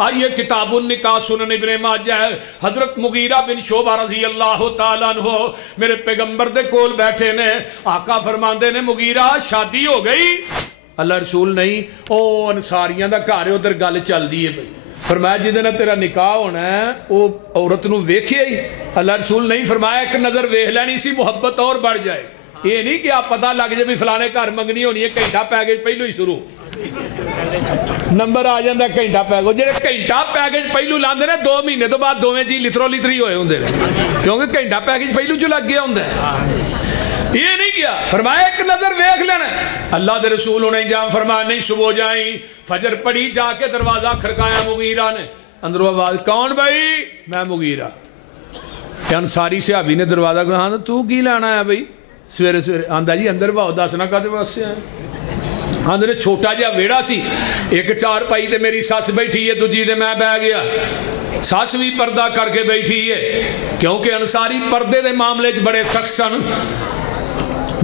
آئیے کتاب النکاح سنن ابن ماجہ ہے، حضرت مغیرہ بن شعبہ رضی اللہ تعالیٰ عنہ میرے پیغمبر دے کول بیٹھے نے، آقا فرماندے نے مغیرہ شادی ہو گئی؟ اللہ رسول نہیں، او انصاریاں دا گھر ہے ادھر گل چل دی ہے بھائی۔ فرمایا جدے نا تیرا نکاح ہونا ہے وہ عورت نو ویکھیا ہی؟ اللہ رسول نہیں، فرمایا ایک نظر ویکھ لینی سی محبت اور بڑھ جائے۔ یہ نہیں کہ آپ پتہ لگ جائے بھی فلانے گھر منگنی ہونی ہے گھنٹہ پیکج پہلو ہی شروع نمبر آ جاندہ گھنٹہ پیکج، جڑے گھنٹہ پیکج پہلو لاندے نے 2 مہینے تو بعد دوویں جی لترو لتری ہوئے ہوندے نے، کیونکہ گھنٹہ پیکج پہلو جو لگ گیا ہوندہ ہے۔ یہ نہیں کیا، فرمایا ایک نظر ویکھ لینا۔ اللہ دے رسول انہیں جام فرمایا نہیں، صبح جائیں فجر پڑھی، جا کے دروازہ کھڑکایا مغیرہ نے، اندروں آواز کون بھائی؟ میں مغیرہ۔ انصاری صحابی نے دروازہ کھڑکایا، ہاں تو کی لانا ہے بھائی سویرے سویرے؟ آندہ جی اندر باؤ دسنا کدے واسطے آئے؟ آندے نے چھوٹا جہا ویڑا سی، ایک چار پائی تے میری ساس بیٹھی ہے، دوجی تے میں بہ گیا، ساس بھی پردہ کر کے بیٹھی ہے، کیونکہ انصاری پردے دے معاملے بڑے سخت سن۔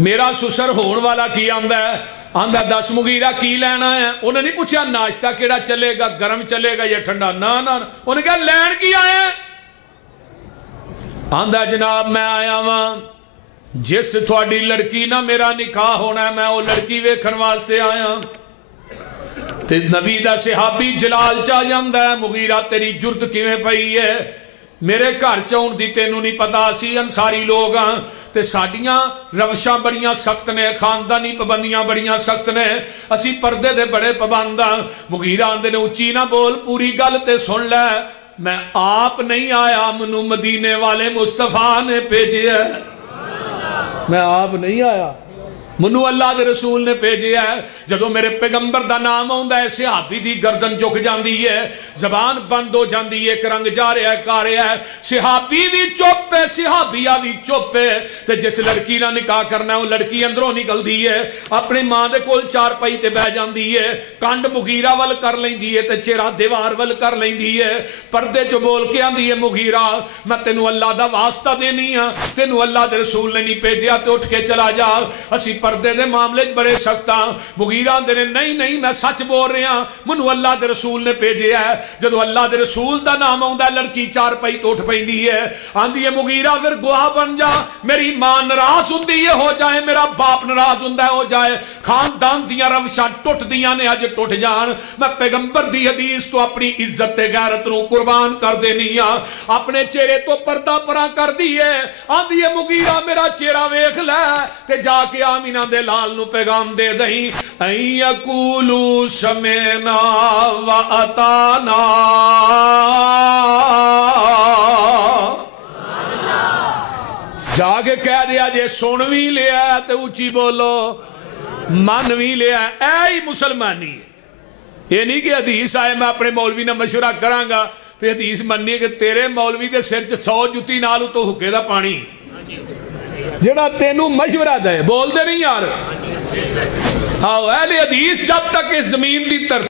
میرا سسر ہون والا کی آندہ ہے، آندہ 10 مغیرہ کی لینا ہے؟ انہیں نہیں پوچھا ناشتہ کیڑا چلے گا، گرم چلے گا یا ٹھنڈا، نا انہیں کہا لین کی آئے ہیں؟ آندہ جناب میں آیا ہاں جس تھوڑی لڑکی نہ میرا نکاح ہونا ہے، میں وہ لڑکی ویکھن واسطے آیا۔ تے نبی دا صحابی جلال چاہ جاندہ ہے، مغیرہ تیری جرت کیویں پئی ہے؟ میرے گھر چون دی تینوں نہیں پتا، سی انصاری لوگ ہاں تے ساڑیاں روشاں بڑیاں سخت نے، خاندانی پابندیاں بڑیاں سخت نے، اسی پردے دے بڑے پابند ہاں۔ مغیرہ آندے نے اچھی نہ بول، پوری گل تے سن لے، میں آپ نہیں آیا، منو مدینے والے مصطفیٰ نے بھیجے ہے، میں آپ نہیں آیا، منو اللہ دے رسول نے بھیجے ہے۔ جدو میرے پیغمبر دا نام آندا ہے صحابی دی گردن جھک جاندی ہے، زبان بند ہو جاندی ہے، ایک رنگ جا رہا ہے کار رہا ہے، صحابی بھی چپ ہے، صحابیہ بھی چپ ہے۔ تے جس لڑکی نہ نکاح کرنا ہے وہ لڑکی اندروں نکل دی ہے، اپنی ماں دے کول چار پائی تے بہ جاندی ہے، کانڈ مغیرہ ول کر لیندی ہے تے چہرہ دیوار ول کر لیندی ہے، پردے جو بول کے آندی ہے مغیرہ میں تینوں اللہ دا واسطہ دینی ہاں، تینوں اللہ دے رسول نے نہیں بھیجیا تے اٹھ کے چلا جا، اسی پردے دے معاملے بڑے سخت ہاں۔ مغیرہ دے نہیں میں سچ بول رہے ہاں، منو اللہ دے رسول نے بھیجے ہے۔ جدو اللہ دے رسول دا نام آندا ہے لڑکی چار پئی تو اٹھ پیندی ہے، آندی ہے مغیرہ پھر گواہ بن جا، میری ماں ناراض ہوندی ہے ہو جائے، میرا باپ ناراض ہوندا ہے ہو جائے، خاندان دیاں روشاں ٹوٹ دیاں نے اج ٹوٹ جان، میں پیغمبر دی حدیث تو اپنی عزت تے غیرت نو قربان کر دینی ہاں، اپنے چہرے تو پردہ پراں کر دی ہے۔ آندی ہے مغیرہ میرا چہرہ ویکھ لے تے جا کے آمینہ دے لال نو پیغام دے دہیں، این یقولو سمینا و اتانا، جا کے کہہ دیا جے سن بھی لیا ہے تے اونچی بولو، من بھی لیا ہے، اے ہی مسلمانی ہے۔ یہ نہیں کہ حدیث آئے میں اپنے مولوی نہ مشورہ کرانگا، پھر حدیث مننی ہے کہ تیرے مولوی دے سر 100 جتی نالو تو حکے دا پانی، جڑا تینوں مشورہ دے بول دے نہیں یار۔ اہل حدیث جب تک اس زمین دی تر